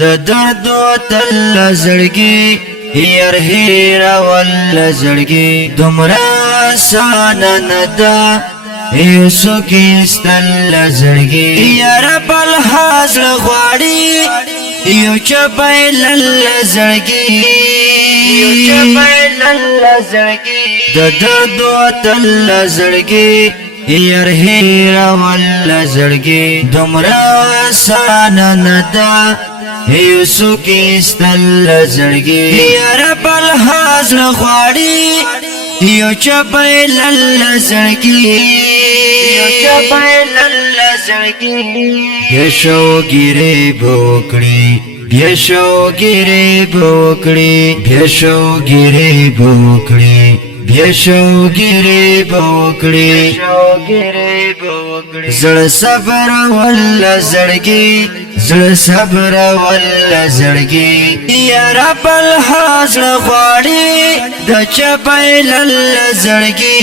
د درد وتل زړګي ير هیر ول زړګي دومره آسان نه ده یوسو کیستل زړګي یار بل حاصل غواړي یو چپایل زړګي یو چپایل زړګي د درد وتل زړګي ير هیر ول زړګي دومره آسان نه ده یوسو کیستل زړګي یار بل حاصل غواړي یو چپایل زړګي یو چپایل زړګي یشو ګيري بوکړي یشو ګيري بوکړي یشو ګيري بوکړي یشو ګيري بوکړي زړه صبر ول زړګي زړه صبر ول زړګي یار بل حاصل غواړي د چپایل زړګي